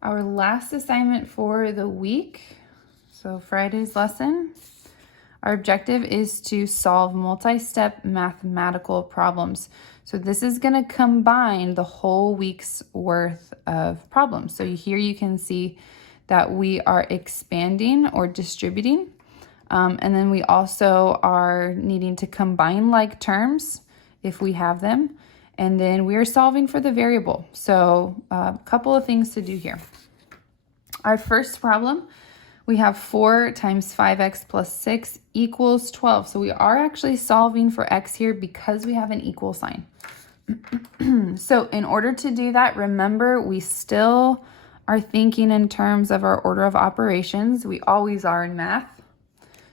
Our last assignment for the week, so Friday's lesson, our objective is to solve multi-step mathematical problems. So this is going to combine the whole week's worth of problems. So here you can see that we are expanding or distributing. And then we also are needing to combine like terms if we have them. And then we are solving for the variable. So a couple of things to do here. Our first problem, we have 4 times 5x plus 6 equals 12. So we are actually solving for x here because we have an equal sign. So in order to do that, remember we still are thinking in terms of our order of operations. We always are in math.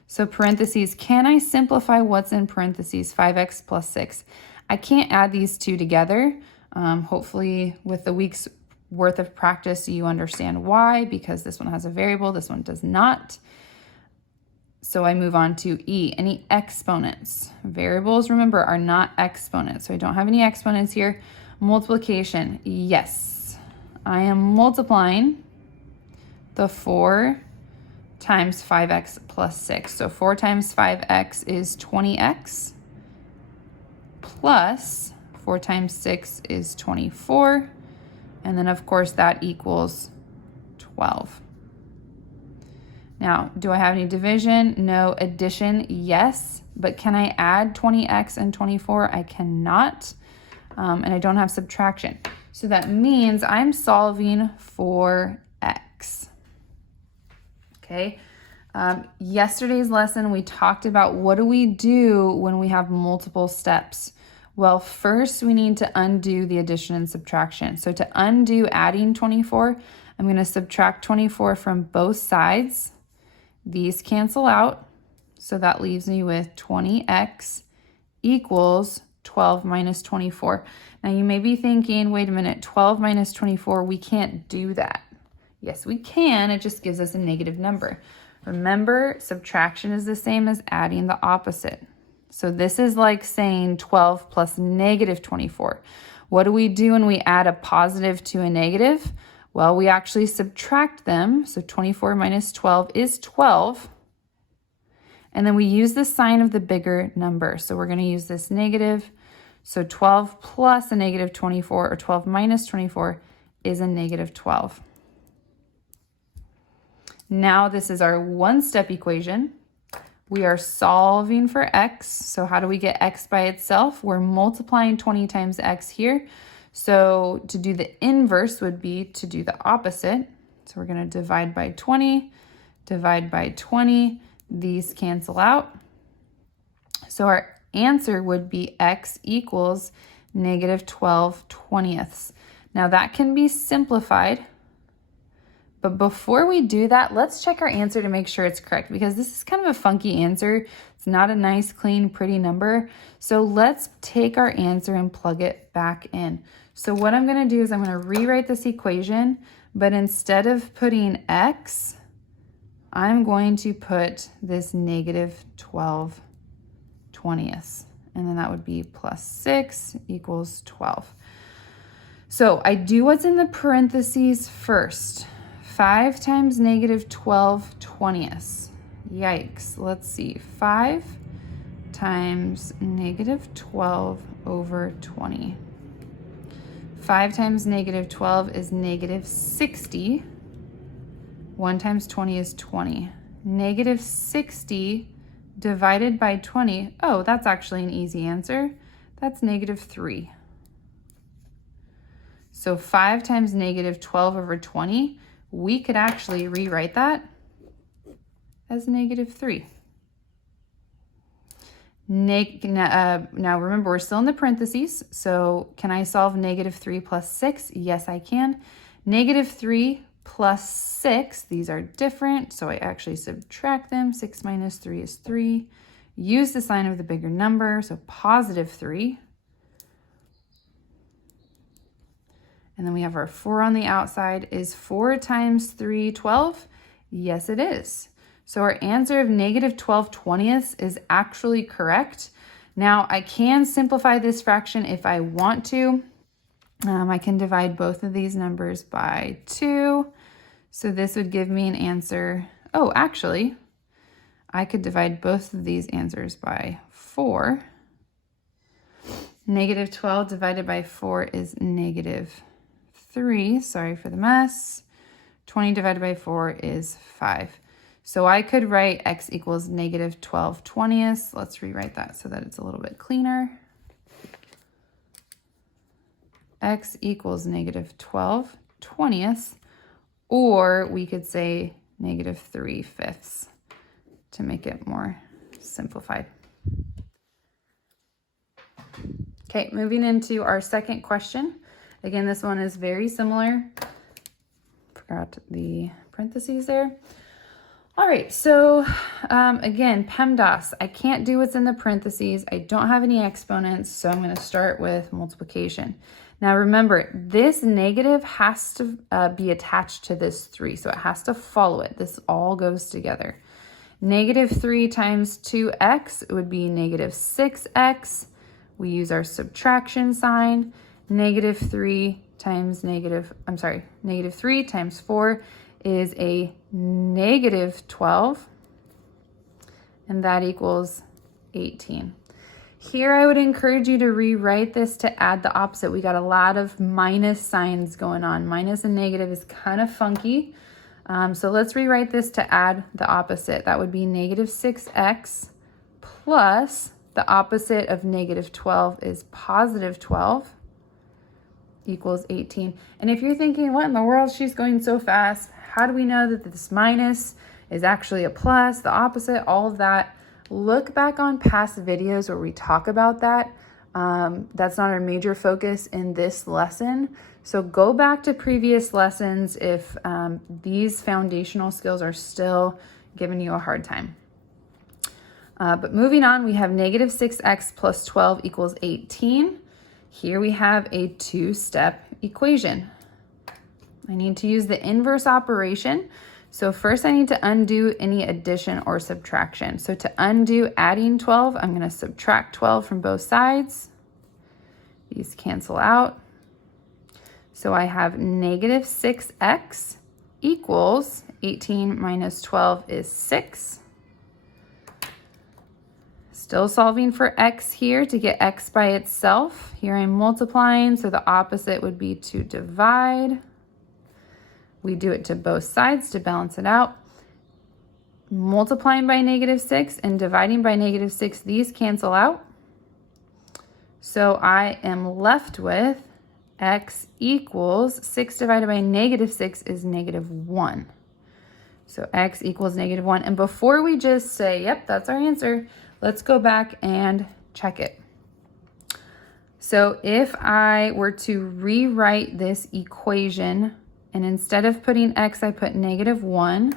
So parentheses, can I simplify what's in parentheses, 5x plus 6? I can't add these two together. Hopefully with the week's worth of practice, you understand why, because this one has a variable, this one does not. So I move on to E, any exponents. Variables, remember, are not exponents. So I don't have any exponents here. Multiplication, yes. I am multiplying the 4 times 5x plus 6. So 4 times 5x is 20x plus 4 times 6 is 24. And then, of course, that equals 12. Now, do I have any division? No. Addition? Yes. But can I add 20x and 24? I cannot. And I don't have subtraction. So that means I'm solving for x. Okay. Yesterday's lesson, we talked about what do we do when we have multiple steps. Well, first we need to undo the addition and subtraction. So to undo adding 24, I'm going to subtract 24 from both sides. These cancel out. So that leaves me with 20x equals 12 minus 24. Now you may be thinking, wait a minute, 12 minus 24, we can't do that. Yes, we can. It just gives us a negative number. Remember, subtraction is the same as adding the opposite. So this is like saying 12 plus negative 24. What do we do when we add a positive to a negative? Well, we actually subtract them. So 24 minus 12 is 12. And then we use the sign of the bigger number. So we're going to use this negative. So 12 plus a negative 24, or 12 minus 24, is a negative 12. Now this is our one-step equation. We are solving for x. So how do we get x by itself? We're multiplying 20 times x here. So to do the inverse would be to do the opposite. So we're going to divide by 20, divide by 20. These cancel out. So our answer would be x equals negative 12 20ths. Now that can be simplified. But before we do that, let's check our answer to make sure it's correct, because this is kind of a funky answer. It's not a nice, clean, pretty number. So let's take our answer and plug it back in. So what I'm going to do is I'm going to rewrite this equation, but instead of putting x, I'm going to put this negative 12 20ths. And then that would be plus 6 equals 12. So I do what's in the parentheses first. 5 times negative 12 20ths. Yikes. Let's see. 5 times negative 12 over 20. 5 times negative 12 is negative 60. 1 times 20 is 20. Negative 60 divided by 20. Oh, that's actually an easy answer. That's negative 3. So 5 times negative 12 over 20. We could actually rewrite that as negative 3. Now remember, we're still in the parentheses, so can I solve negative 3 plus 6? Yes, I can. Negative 3 plus 6, these are different, so I actually subtract them. 6 minus 3 is 3. Use the sign of the bigger number, so positive 3. And then we have our 4 on the outside. Is 4 times 3 12? Yes, it is. So our answer of negative 12 20ths is actually correct. Now I can simplify this fraction if I want to. I can divide both of these numbers by 2. So this would give me an answer. Oh, actually, I could divide both of these answers by 4. Negative 12 divided by 4 is negative 3. Sorry for the mess. 20 divided by 4 is 5. So I could write x equals negative 12 20ths. Let's rewrite that so that it's a little bit cleaner. X equals negative 12 20ths, or we could say negative 3/5 to make it more simplified. Okay, moving into our second question. Again, this one is very similar. Forgot the parentheses there. All right, so again, PEMDAS, I can't do what's in the parentheses. I don't have any exponents, so I'm going to start with multiplication. Now remember, this negative has to be attached to this 3, so it has to follow it. This all goes together. Negative 3 times 2x would be negative 6x. We use our subtraction sign. Negative 3 times negative 3 times 4 is a negative 12, and that equals 18. Here I would encourage you to rewrite this to add the opposite. We got a lot of minus signs going on. Minus and negative is kind of funky. So let's rewrite this to add the opposite. That would be negative 6x plus the opposite of negative 12 is positive 12 equals 18. And if you're thinking, what in the world, she's going so fast, how do we know that this minus is actually a plus, the opposite, all of that? Look back on past videos where we talk about that. That's not our major focus in this lesson. So go back to previous lessons if these foundational skills are still giving you a hard time. But moving on, we have negative 6x plus 12 equals 18. Here we have a two-step equation. I need to use the inverse operation. So first I need to undo any addition or subtraction. So to undo adding 12, I'm going to subtract 12 from both sides. These cancel out. So I have negative 6x equals 18 minus 12 is 6. Still solving for x here to get x by itself. Here I'm multiplying, so the opposite would be to divide. We do it to both sides to balance it out. Multiplying by negative 6 and dividing by negative 6, these cancel out. So I am left with x equals 6 divided by negative 6 is negative 1. So x equals negative 1. And before we just say, yep, that's our answer, let's go back and check it. So if I were to rewrite this equation, and instead of putting x, I put negative 1,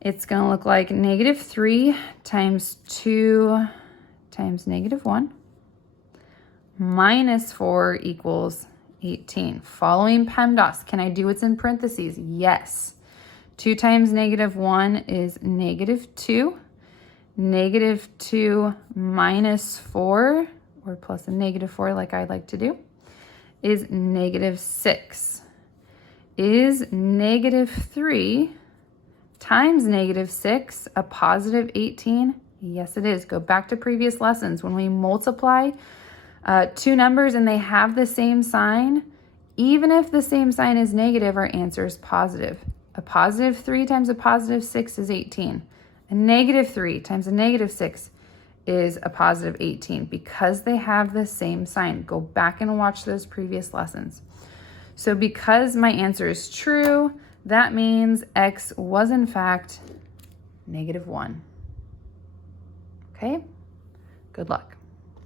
it's going to look like negative 3 times 2 times negative 1 minus 4 equals 18. Following PEMDAS, can I do what's in parentheses? Yes. 2 times negative 1 is negative 2. Negative 2 minus 4, or plus a negative 4 like I like to do, is negative 6. Is negative 3 times negative 6 a positive 18? Yes, it is. Go back to previous lessons. When we multiply two numbers and they have the same sign, even if the same sign is negative, our answer is positive. A positive 3 times a positive 6 is 18. A negative 3 times a negative 6 is a positive 18 because they have the same sign. Go back and watch those previous lessons. So because my answer is true, that means x was in fact negative 1. Okay, good luck.